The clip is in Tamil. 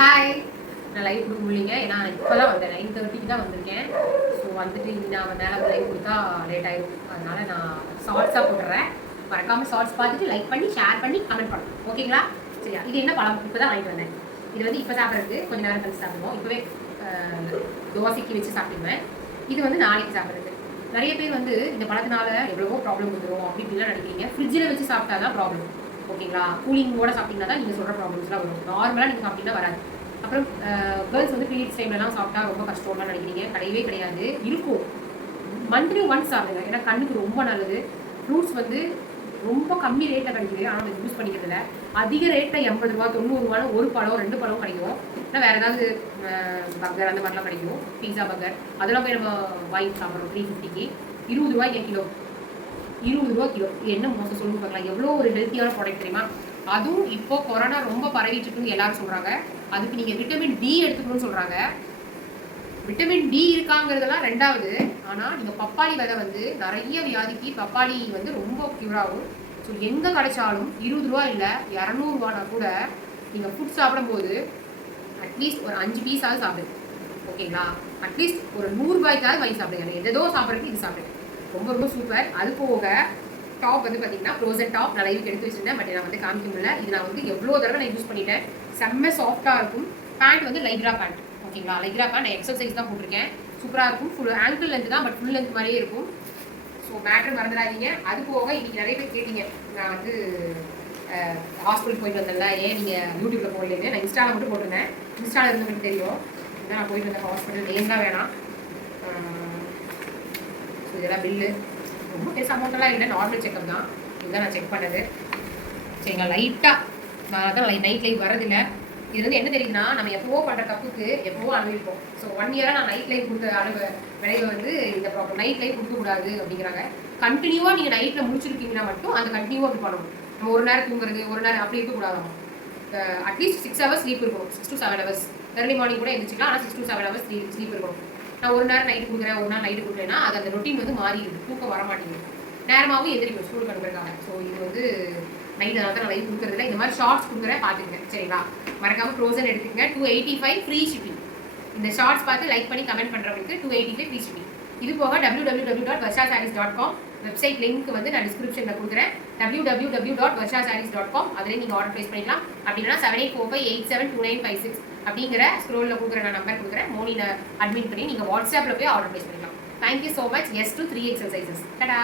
ஹாய், நான் லைவ் கொடுக்க முடியலைங்க. ஏன்னா இப்போ தான் வந்தேன், 9:30க்கு தான் வந்திருக்கேன். ஸோ வந்துட்டு இனி நான் நேரம் லைவ் கொடுத்தா லேட் ஆகிடும். அதனால் நான் ஷார்ட்ஸாக போட்டுறேன். மறக்காமல் ஷார்ட்ஸ் பார்த்துட்டு லைக் பண்ணி ஷேர் பண்ணி கமெண்ட் பண்ணணும், ஓகேங்களா? சரியா? இது என்ன பழம்? இப்போ தான் வாங்கிட்டு வந்தேன். இது வந்து இப்போ சாப்பிட்றதுக்கு கொஞ்சம் நேரம் கழிச்சு சாப்பிடுவோம். இப்போவே தோசைக்கு வச்சு சாப்பிடுவேன். இது வந்து நாளைக்கு சாப்பிட்றது. நிறைய பேர் வந்து இந்த பழத்தினால எவ்வளவோ ப்ராப்ளம் வந்துடும் அப்படி இப்படிலாம் நினைக்கிறீங்க. ஃப்ரிட்ஜில் வச்சு சாப்பிட்டா தான் ப்ராப்ளம், ஓகேங்களா? கூலிங்கோட சாப்பிட்டீங்கன்னா தான் நீங்கள் சொல்கிற ப்ராப்ளம்ஸ்லாம் வரும். நார்மலாக நீங்கள் சாப்பிட்டீங்கன்னா வராது. அப்புறம் கேர்ள்ஸ் வந்து பீரியட்ஸ் டைம்லலாம் சாப்பிட்டா ரொம்ப கஷ்டம்லாம் நினைக்கிறீங்க. கிடையவே கிடையாது, இருக்கும். மந்த்லி ஒன்ஸ் சாப்பிடுங்க, ஏன்னா கண்ணுக்கு ரொம்ப நல்லது. ஃப்ரூட்ஸ் வந்து ரொம்ப கம்மி ரேட்டில் கிடைக்குது, ஆனால் நம்ம யூஸ் பண்ணிக்கிறதுல அதிக ரேட்டில் 80 ரூபா 90 ரூபான்னு ஒரு பழம் 2 பழம் கிடைக்கும். ஆனால் வேறு ஏதாவது பர்கர் அந்த மாதிரிலாம் கிடைக்கும், பீஸா பர்கர் அதெல்லாம் போய் நம்ம வாங்கி சாப்பிட்றோம் 350க்கு. 20 ரூபாய்க்கு கிலோ, 20 ரூபா கிலோ. என்ன மோசம் சொல்லுங்க பார்க்கலாம், எவ்வளோ ஒரு ஹெல்த்தியான ப்ராடக்ட் தெரியுமா? அதுவும் இப்போ கொரோனா ரொம்ப பரவிட்டு இருக்குன்னு எல்லாரும் சொல்கிறாங்க. அதுக்கு நீங்கள் விட்டமின் டி எடுத்துக்கணும்னு சொல்கிறாங்க. விட்டமின் டி இருக்காங்கிறதெல்லாம் ரெண்டாவது. ஆனால் நீங்கள் பப்பாளி விதை வந்து நிறைய வியாதிக்கு பப்பாளி வந்து ரொம்ப க்யூர் ஆகும். ஸோ எங்கே கிடைச்சாலும் 20 ரூபா இல்லை 200 ரூபானா கூட நீங்கள் ஃபுட் சாப்பிடும்போது அட்லீஸ்ட் ஒரு 5 பீஸாவது சாப்பிடுங்க, ஓகேங்களா? அட்லீஸ்ட் ஒரு 100 ரூபாய்க்காவது வாங்கி சாப்பிடுங்க. எதோ சாப்பிட்றதுக்கு இது சாப்பிடுங்க, ரொம்ப ரொம்ப சூப்பர். அது போக டாப் வந்து பார்த்தீங்கன்னா ஃப்ரோசன் டாப் நான் லைவுக்கு எடுத்து வச்சுருந்தேன், பட் நான் வந்து காமிக்க முடியல. இது நான் வந்து எவ்வளோ தடவை நான் யூஸ் பண்ணிட்டேன். செம்ம சாஃப்டாக இருக்கும். பேண்ட் வந்து லைக்ரா பேண்ட், ஓகேங்களா? லைக்ரா பேண்ட் நான் எக்ஸசைஸ் தான் போட்டிருக்கேன். சூப்பராக இருக்கும். ஃபுல் ஆங்கிள் லென்த் தான், பட் ஃபுல் லென்த் மாதிரியே இருக்கும். ஸோ மேட்ரு மறந்துடாதீங்க. அது போக இன்றைக்கி நிறைய பேர் கேட்டீங்க, நான் வந்து ஹாஸ்பிட்டல் போயிட்டு வந்தேன்ல, ஏன் நீங்கள் யூடியூப்பில் போடலேன்னு. நான் இன்ஸ்டாவில் மட்டும் போட்டிருந்தேன். இன்ஸ்டாவில் இருந்தவங்களுக்கு தெரியும். இதுதான் நான் போயிட்டு வந்தேன் ஹாஸ்பிட்டல். நேம்லாம் வேணாம். ஸோ இதெல்லாம் பில்லு ரொம்ப பெருசு அமௌண்ட்டெல்லாம் இல்லை, நார்மல் செக்அப் தான். இதுதான் நான் செக் பண்ணது. சரிங்களா? லைட்டாக நான் தான் நைட் லைவ் வரதில்லை. இது வந்து என்ன தெரியுதுன்னா, நம்ம எப்போவோ பண்ணுற தப்புக்கு எப்போவோ அனுபவிப்போம். ஸோ 1 இயராக நான் நைட் லைவ் கொடுத்த விளைவு வந்து இந்த ப்ராப்ளம். நைட் லைவ் கொடுக்கக்கூடாது அப்படிங்கிறாங்க. கண்டினியூவாக நீங்கள் நைட்டில் முடிச்சிருக்கீங்கன்னா மட்டும் அந்த கண்டினியூவாக அப்படி பண்ணணும். நம்ம ஒரு நேரம் தூங்குறது, ஒரு நேரம் அப்படி இருக்கக்கூடாது. அட்லீஸ்ட் 6 hours ஸ்லீப் இருக்கணும், 6 to 7 hours. ஏர்லி மார்னிங் கூட எழுந்திரிச்சிக்கலாம், ஆனால் 6 to 7 hours ஸ்லீப் இருக்கணும். நான் ஒரு நேரம் நைட்டு கொடுக்குறேன், ஒரு நாள் நைட்டு கொடுக்குறேன்னா அது அந்த ரொட்டீன் வந்து மாறிடுது, தூக்கம் வர மாட்டேங்குது, நேரமாகவும் எதிரிக்கும் ஸ்கூலுக்கு அனுப்புறதுக்காக. ஸோ இது வந்து நைட் அதனால தான் நான் லைவ் கொடுக்குறதில்ல. இந்த மாதிரி ஷார்ட்ஸ் கொடுக்குறேன், பார்த்துக்கங்க, சரிங்களா? மறக்காமல் ஃப்ரோசன் எடுத்துக்கங்க. 285 ஃப்ரீ ஷிப்பிங். இந்த ஷார்ட்ஸ் பார்த்து லைக் பண்ணி கமெண்ட் பண்ணுறவங்களுக்கு 285 ஃப்ரீ ஷிப்பிங். இது போக www.varshasarees.com வெப்சைட் லிங்க் வந்து நான் டிஸ்கிரிப்ஷனில் கொடுக்குறேன். www.varshasarees.com அதிலே நீங்கள் ஆர்டர் ப்ளேஸ் பண்ணிக்கலாம். அப்படின்னா 7845872956 அப்படிங்கிற ஸ்க்ரோலில் கொடுக்குற நான் நம்பர் கொடுக்குறேன். மோனியில் அட்மிட் பண்ணி நீங்கள் வாட்ஸ்அப்பில் போய் ஆர்டர் ப்ளேஸ் பண்ணிக்கலாம். Thank you so much. எஸ் டு 3 எக்ஸசைசஸ். டடா.